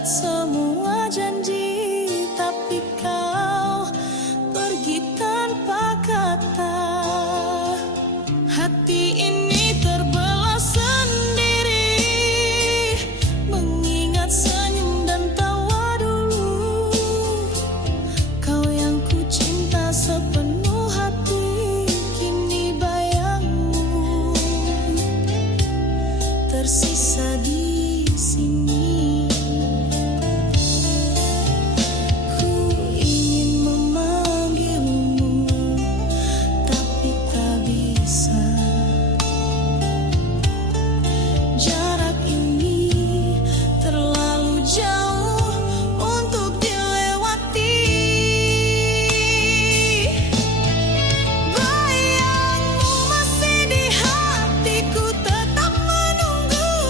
buat semua janji, tapi kau pergi tanpa kata. Hati ini terbelah sendiri, mengingat senyum dan tawa dulu. Kau yang ku cinta sepenuh hati, kini bayangmu tersisa di sini. Ku ingin memanggilmu, tapi tak bisa. Jarak ini terlalu jauh untuk dilewati. Bayangmu masih di hatiku, tetap menunggu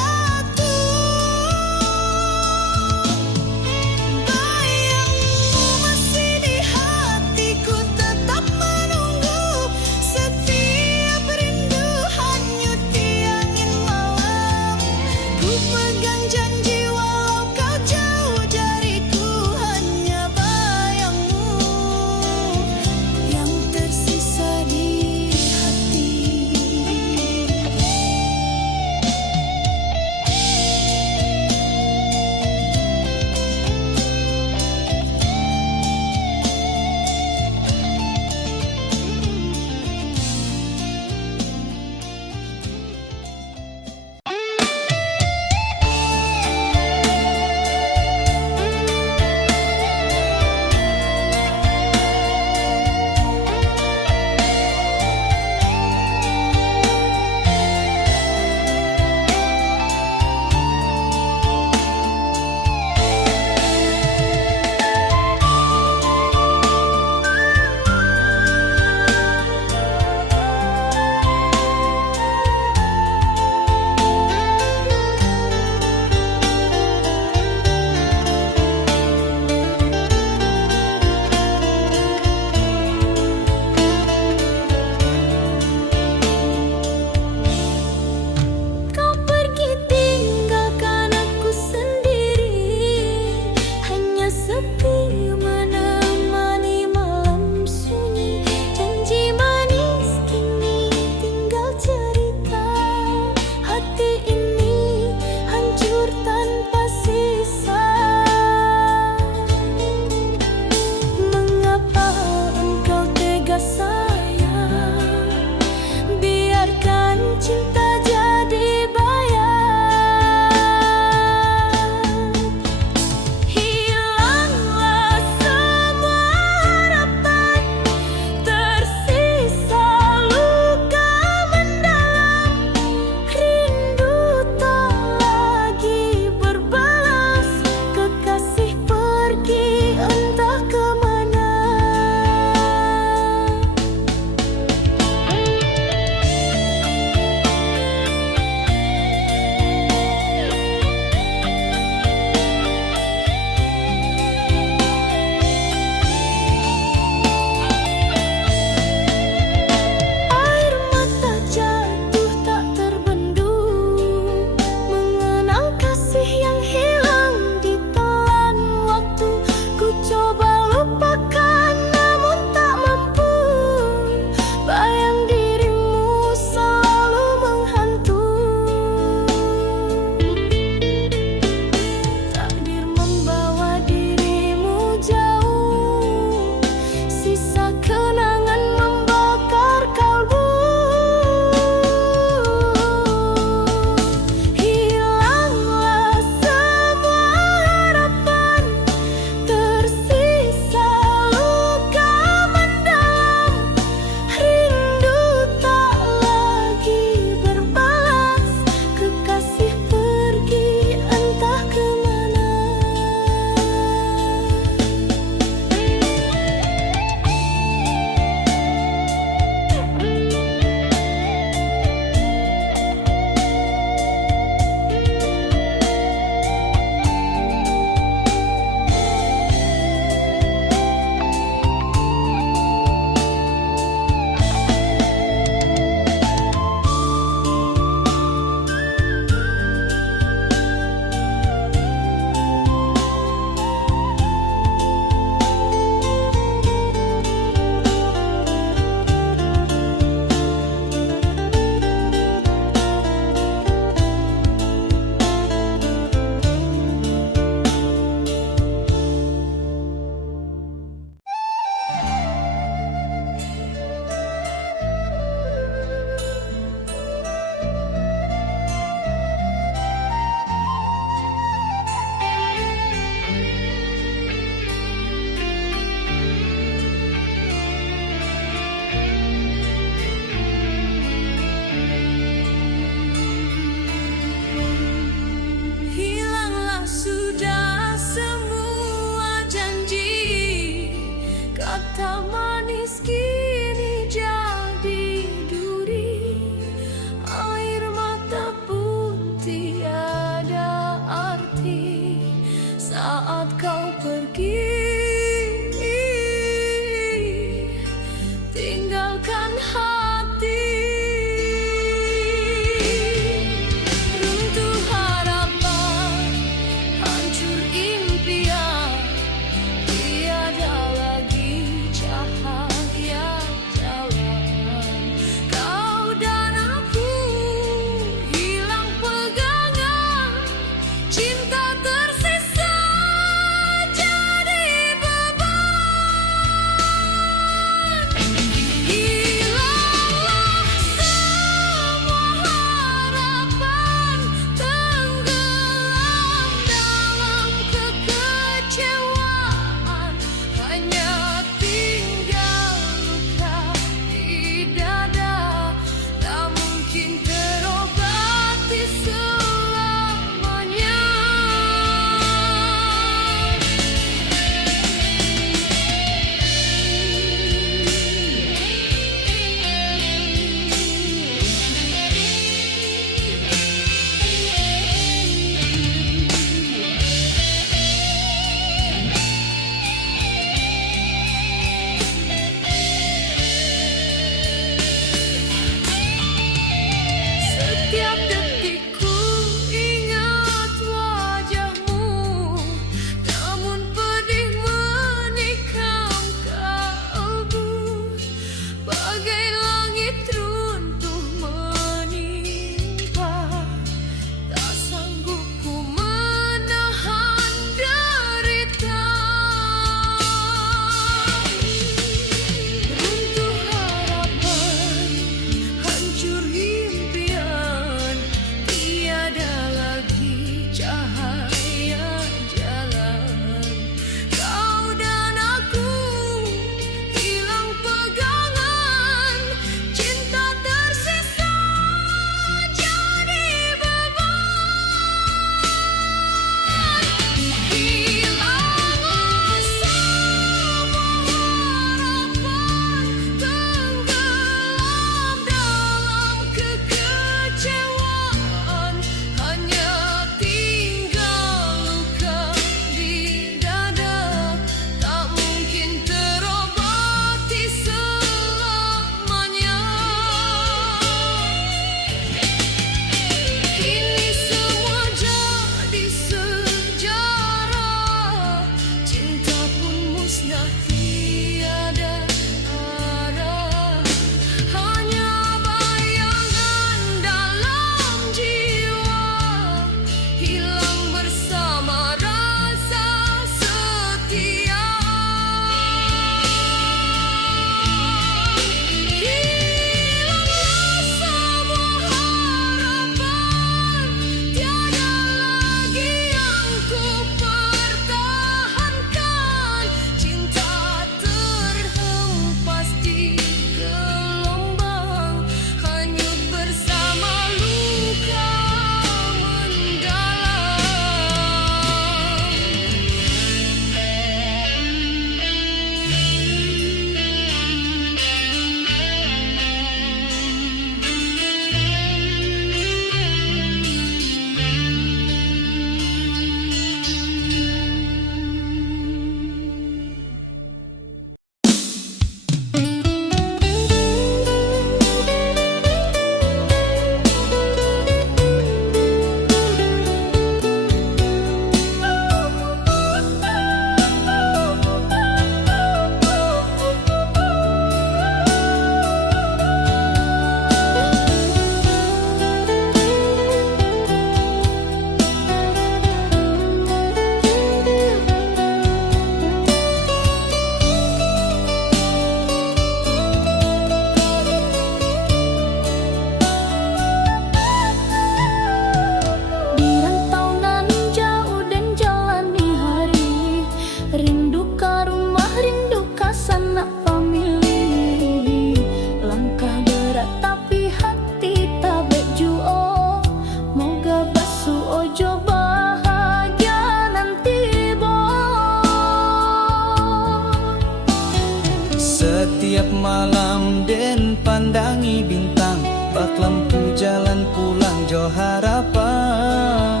Setiap malam den pandangi bintang, bak lampu jalan pulang jo harapan.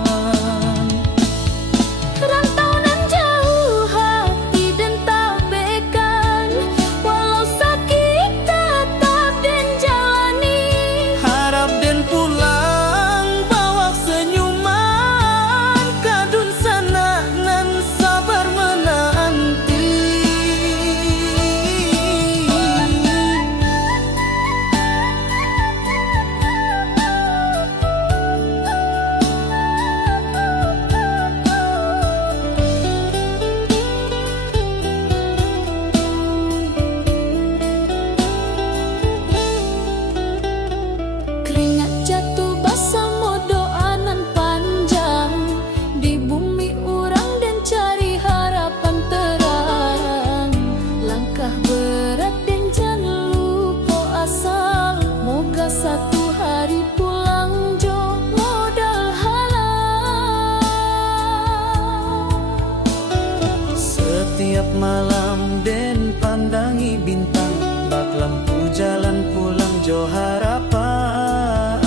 Rantau nan jauh hati dan tak bekan, walau sakit tetap den jalani. Harap den pulang bawa senyuman, kadun sana nan sabar menanti. Keringat jatuh basah mo doa nan panjang, di bumi urang dan cari harapan terang. Langkah berat dan jangan lupa asal, moga satu hari pulang jo modal halal. Setiap malam den pandangi bintang, bak lampu jalan pulang jo harapan.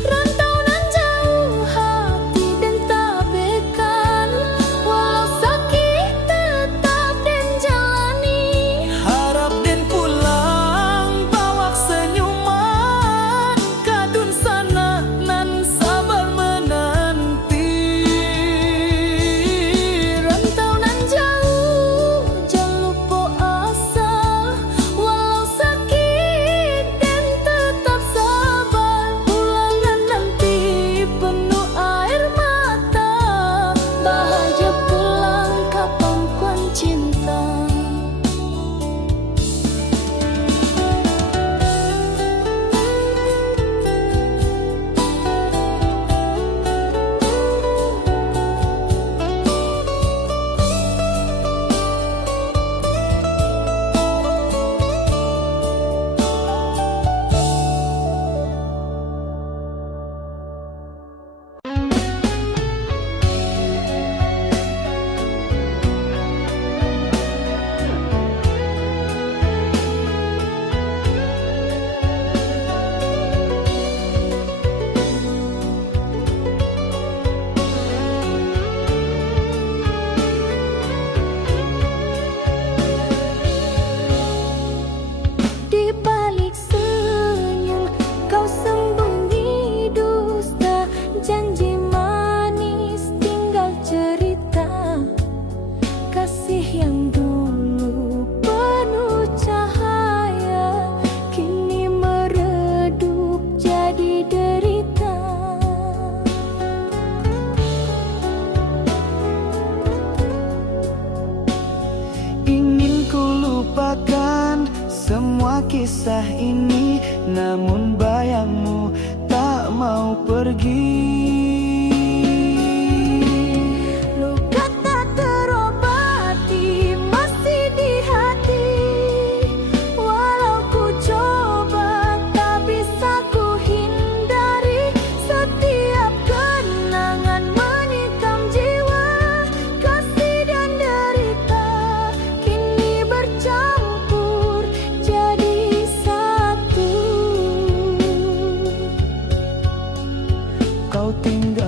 Rantau nan jauh hati dan tak bekan, walau sakit tetap den jalani. Harap den pulang bawa senyuman, kadun sana nan sabar menanti. Rantau nan jauh jangan lupa asal, walau sakit dan tetap sabar. Pulangan nanti penuh air mata, bahagia pulang ke pangkuan cinta. Di balik senyum kau sembunyi dusta, janji manis tinggal cerita. Kasih yang dulu penuh cahaya, kini meredup jadi derita. Ingin ku lupakan semua kisah ini, namun bayangmu tak mau pergi. Luka tak terobati masih di hati, walau ku coba tak bisa ku hindari. Setiap kenangan menikam jiwa, kasih dan derita kini bercampur jadi satu. Kau tinggal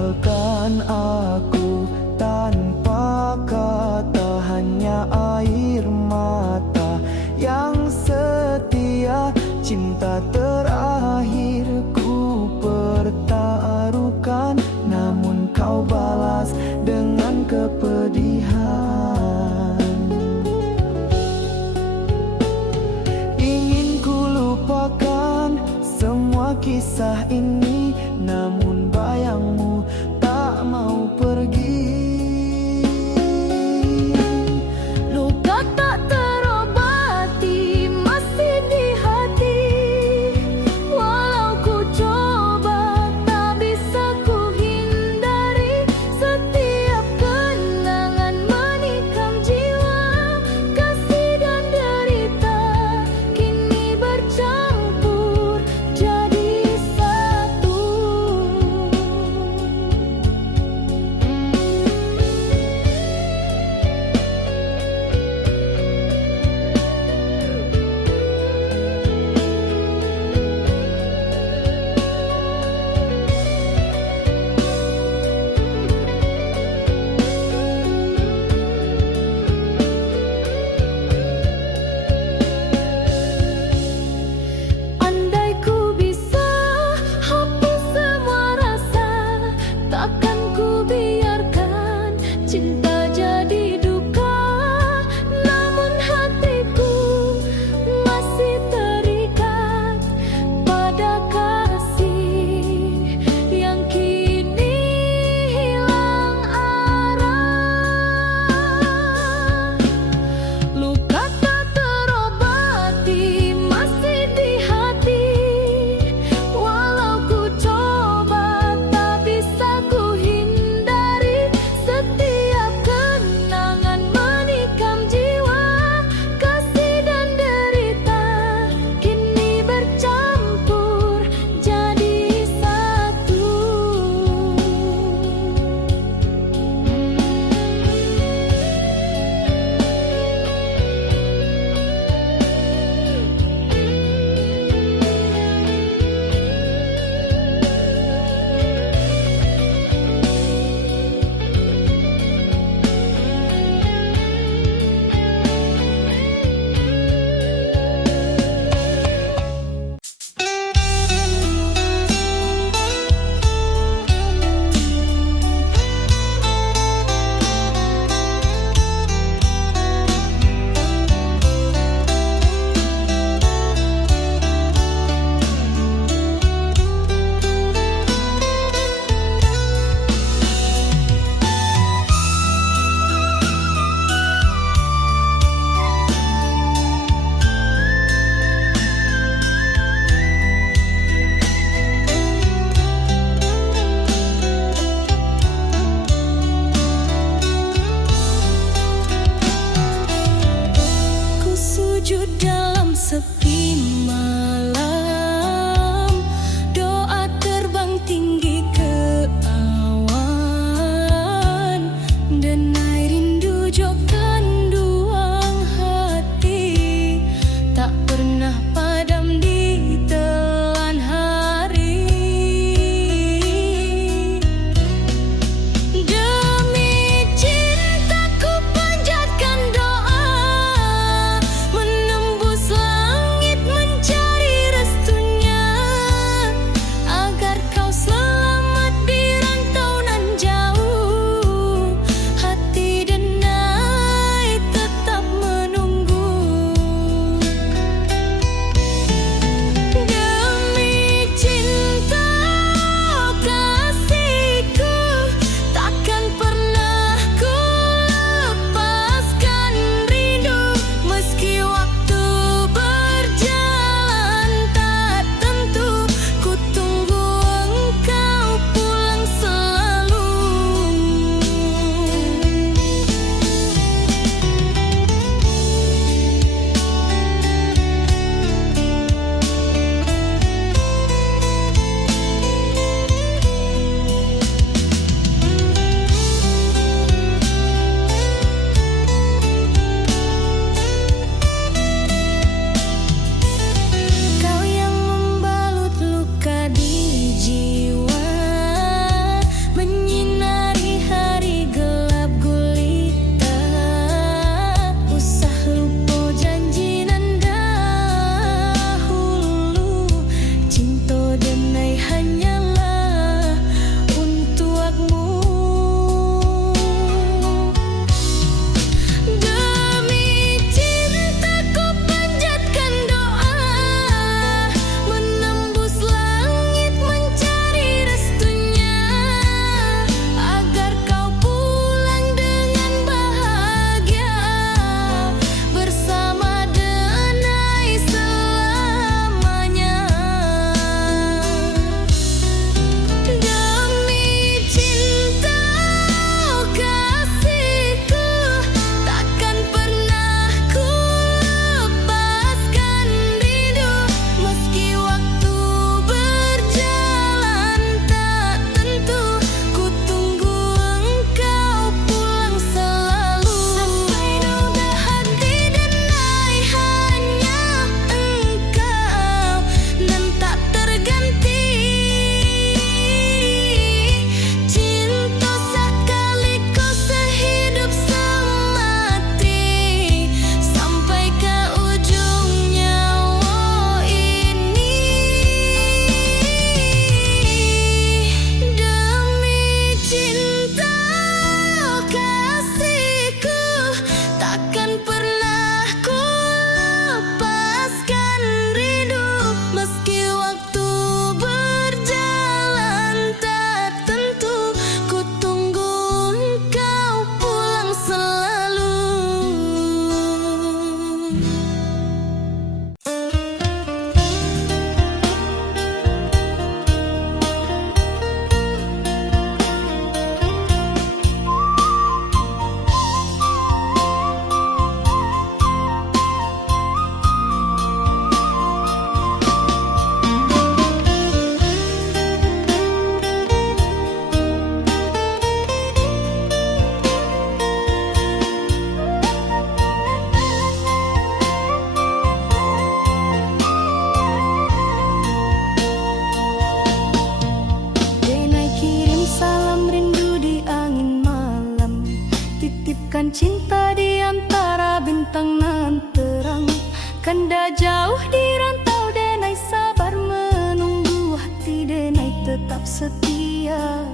jauh di rantau denai sabar menunggu, hati denai tetap setia,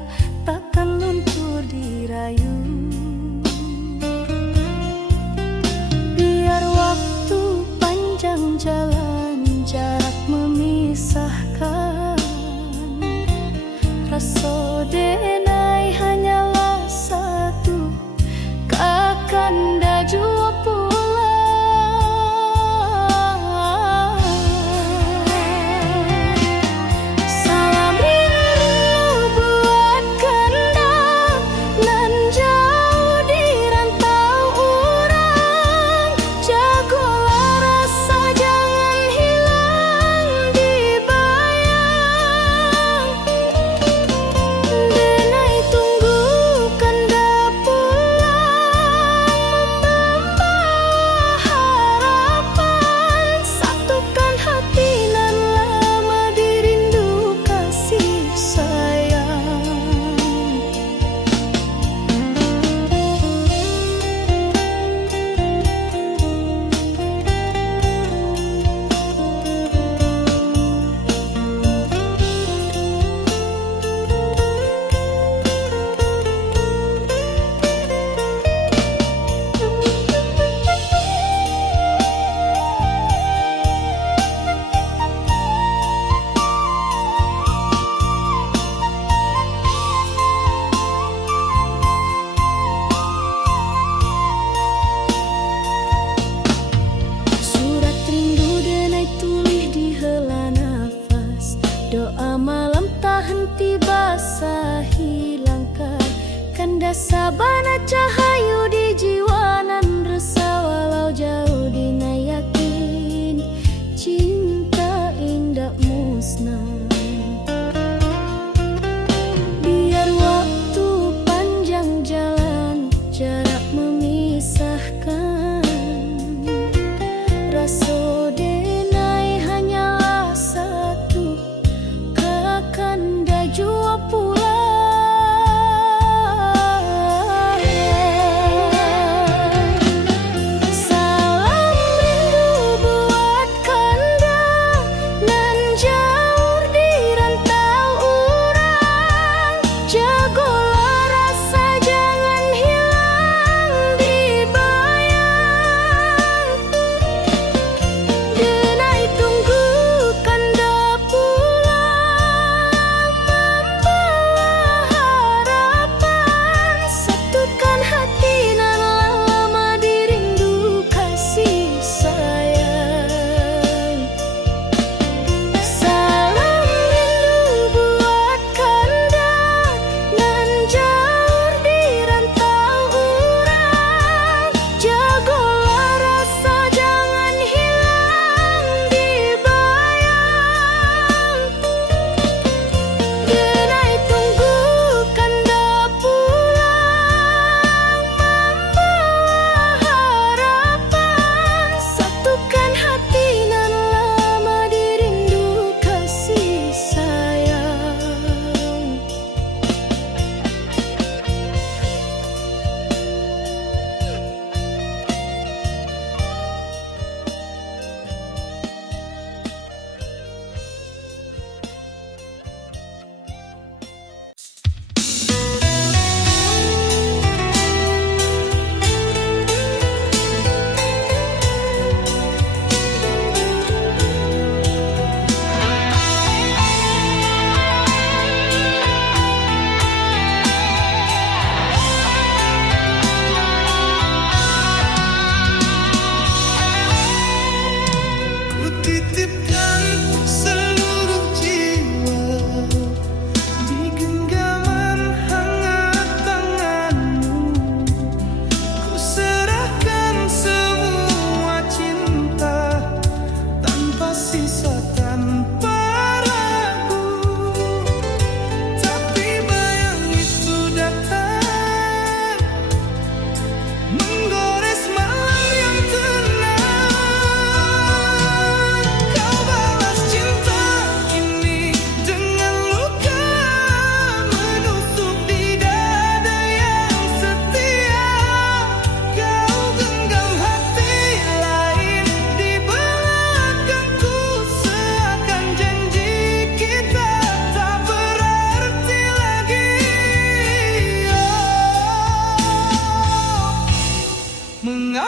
takkan luntur dirayu. Biar waktu panjang jalan, jarak memisahkan, rasa denai hanyalah satu, kakanda jua pulang. Salam rindu buat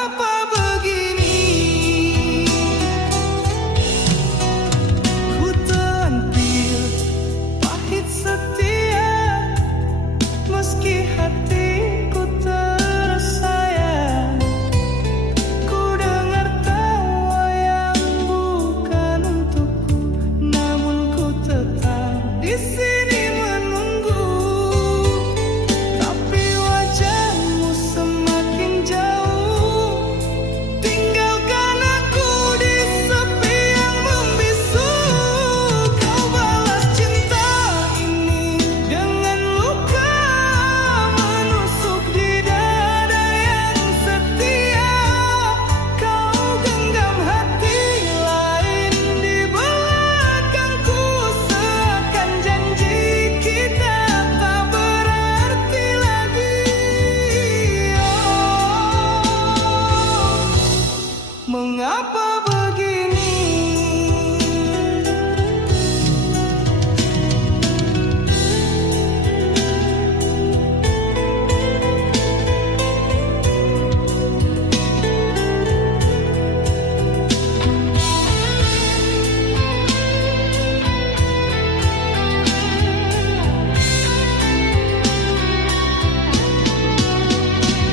Mengapa begini? Ku tampil pahit setia, meski hatiku tersayang. Ku dengar tawa yang bukan untukku, namun ku tetap di sini menunggu. Tapi wajahmu semakin jauh, tinggalkan aku di sepi yang membisu. Kau balas cinta ini dengan luka menusuk di dada yang setia. Kau genggam hati lain di belakangku, seakan janji kita tak berarti lagi. Oh, mengapa begini?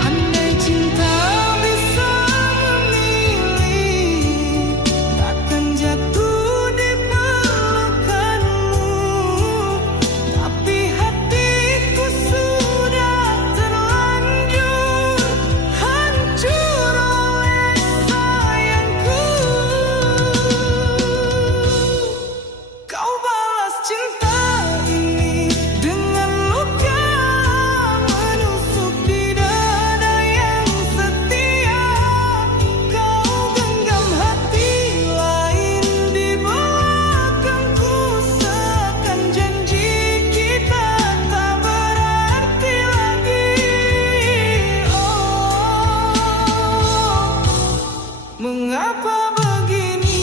Andai cinta bisa memilih, takkan jatuh di pelukanmu. Tapi hatiku sudah terlanjur hancur oleh sayangku. Kau balas cinta ini dengan luka menusuk di dada yang setia. Kau genggam hati lain di belakangku, seakan janji kita tak berarti lagi. Oh, mengapa begini?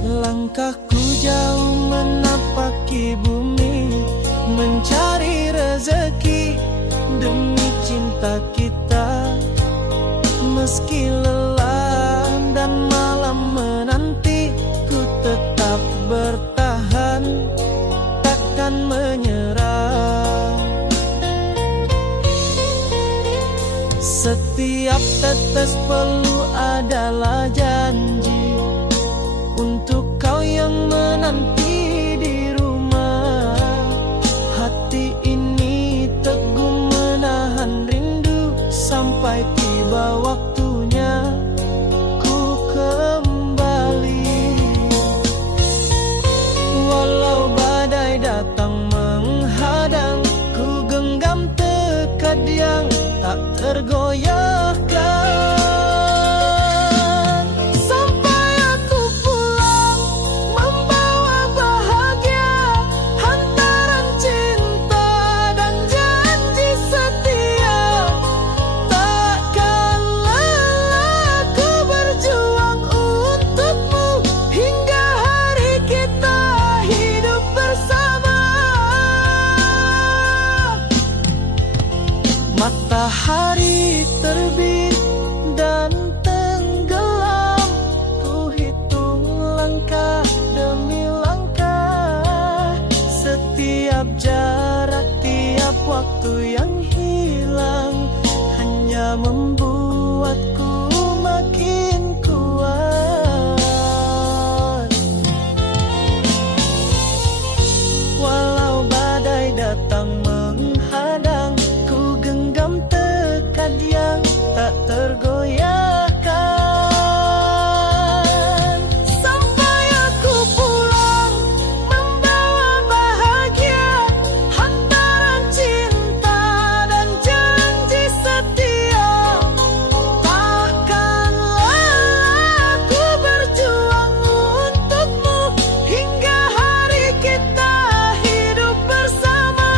Langkahku jauh menapaki bumi, mencari rezeki demi cinta kita. Meski lelah dan malam menanti, ku tetap bertahan, takkan menyerah. Setiap tetes peluh adalah janji untuk kau yang menanti di rumah. Hati ini teguh menahan rindu sampai tiba waktunya ku kembali. Walau badai datang menghadang, ku genggam tekad yang tak tergoyahkan. Sampai aku pulang membawa bahagia, hantaran cinta dan janji setia. Takkan lagi tak tergoyahkan. Sampai aku pulang membawa bahagia, hantaran cinta dan janji setia. Takkanlah aku berjuang untukmu hingga hari kita hidup bersama.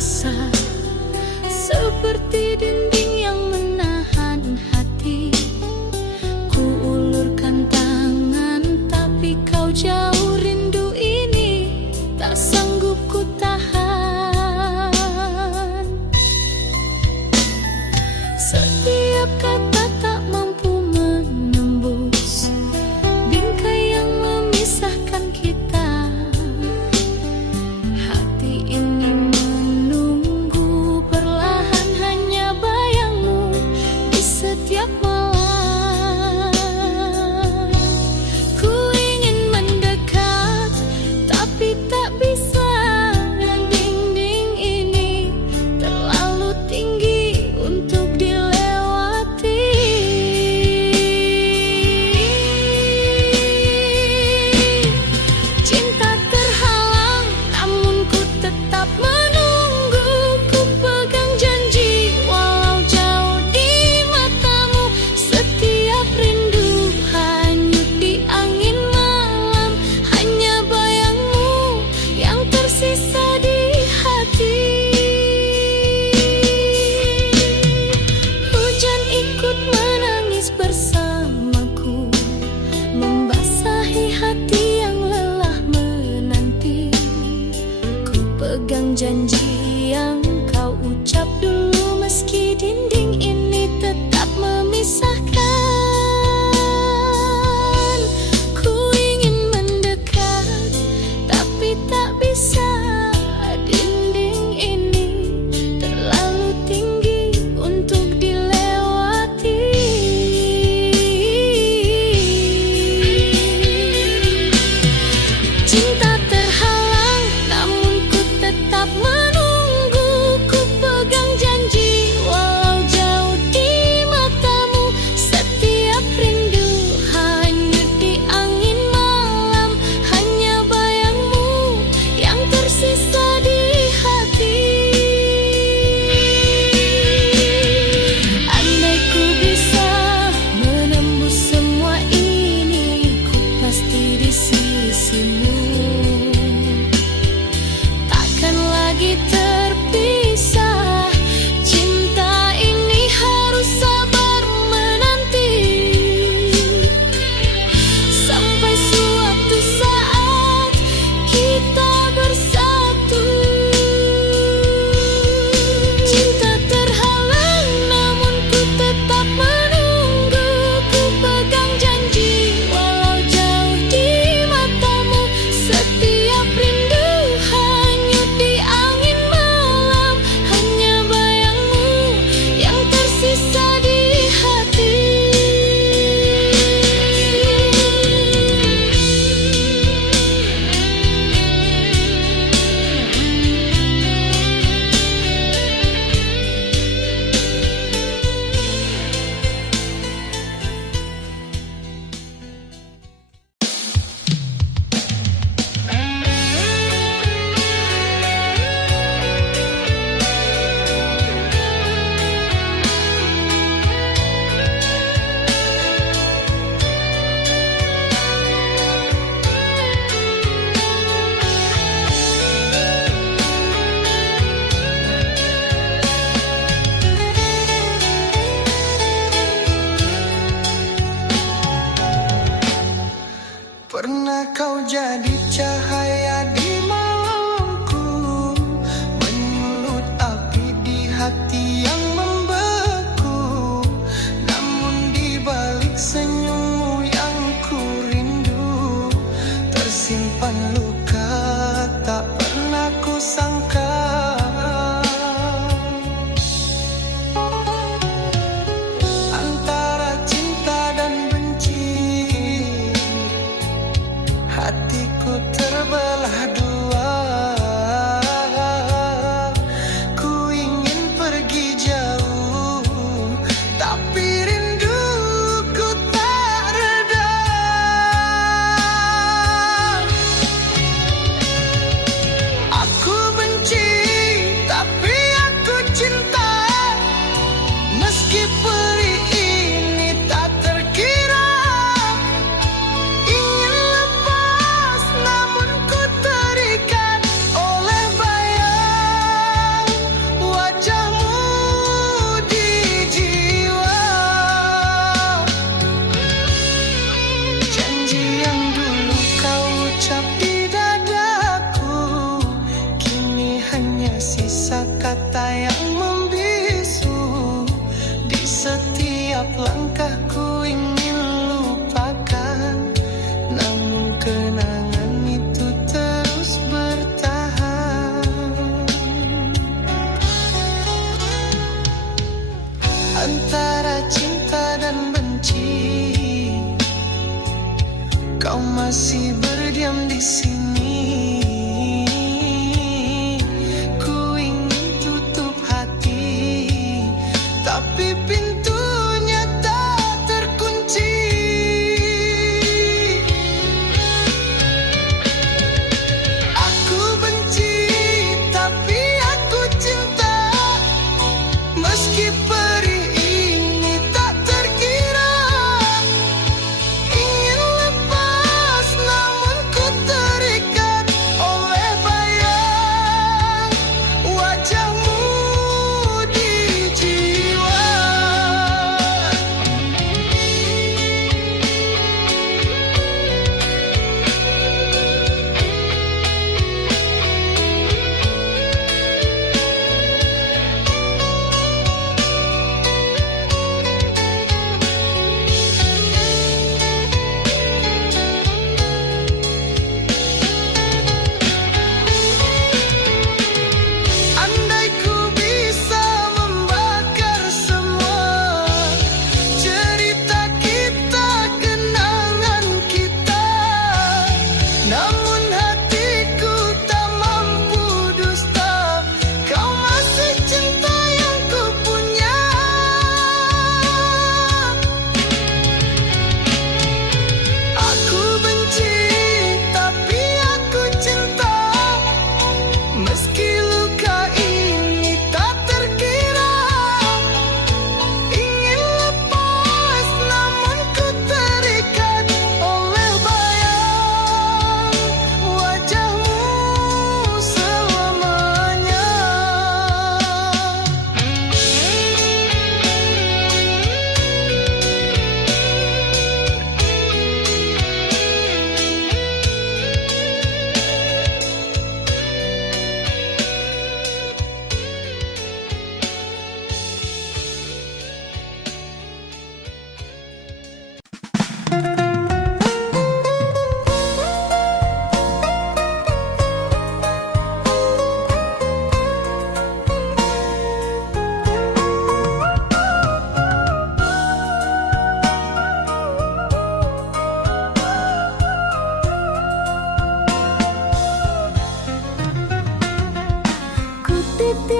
rasa seperti dinding yang menahan hati. Ku ulurkan tangan tapi kau jauh, rindu ini tak sanggup ku tahan. Setiap kata tak mampu menembus bingkai yang memisahkan kita. Hati ini menunggu perlahan, hanya bayangmu di setiap malam. Ku ingin mendekat tapi tak bisa, dinding ini terlalu tinggi untuk dilewati. Cinta terhalang namun ku tetap menunggu. Ku pegang janji walau jauh di matamu. Setiap rindu hanyut di angin malam, hanya bayangmu yang tersisa di hati. Hujan ikut menangis bersamaku, membasahi hati yang lelah menanti. Ku pegang janji yang kau ucap dulu, meski dinding ini tetap memisahkan. Ku ingin mendekat tapi tak bisa, dinding ini terlalu tinggi untuk dilewati. Cinta terhalang namun ku tetap menunggu. Ku pegang janji walau jauh di matamu. Setiap rindu hanyut di angin malam, hanya bayangmu yang tersisa di hati. Andai ku bisa menembus semua ini, ku pasti di sisimu. Takkan lagi terpisah. Cinta ini harus sabar menanti sampai suatu saat kita bersatu. Cinta terhalang namun ku tetap menunggu. Ku pegang janji walau jauh di matamu. Setiap rindu hanyut di angin malam,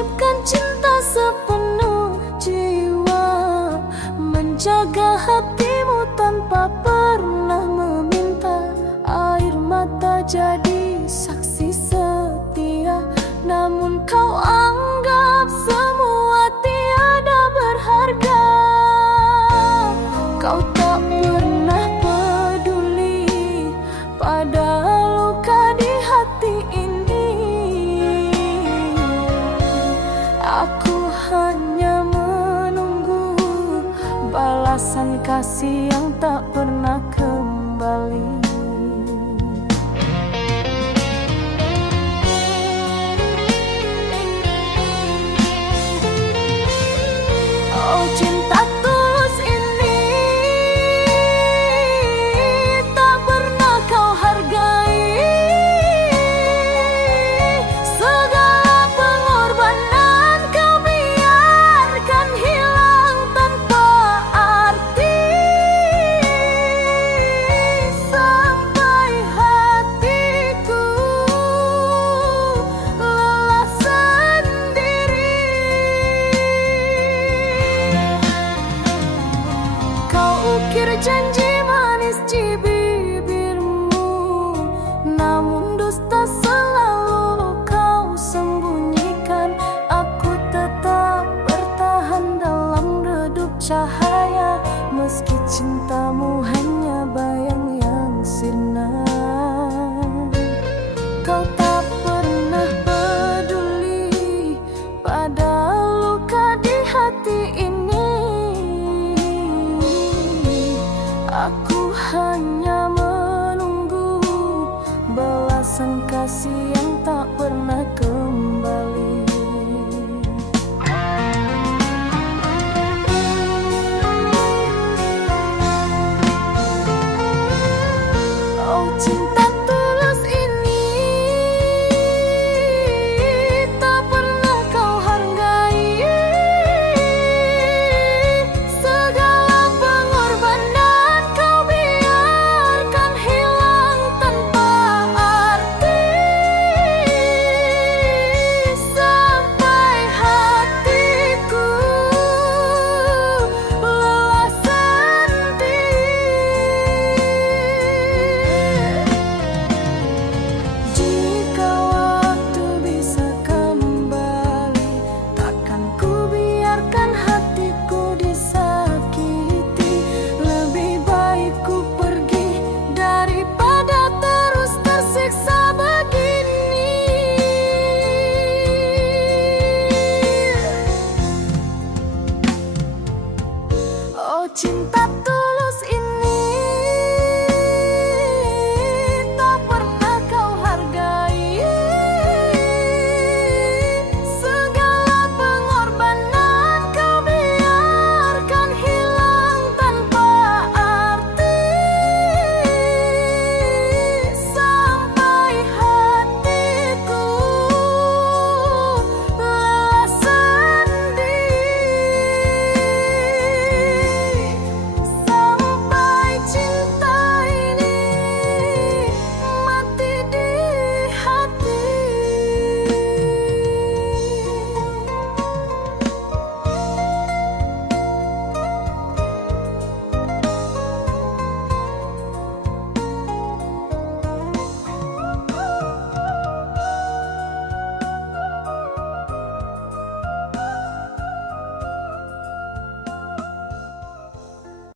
menitipkan cinta sepenuh jiwa, menjaga hatimu tanpa pernah meminta. Air mata jadi saksi setia, namun kau anggap semua tiada berharga. Kau tak pernah peduli pada luka di hati ini. Aku hanya menunggu balasan kasih yang tak pernah kembali. Oh, cinta tulus ini tak pernah kau hargai. Segala pengorbanan kau biarkan hilang tanpa arti, sampai hatiku lelah sendiri. Kau ukir janji manis di bibirmu, namun dusta selalu kau sembunyikan. Aku tetap bertahan dalam redup cahaya, meski cintamu hanya bayang yang sirna. Kau tak pernah peduli pada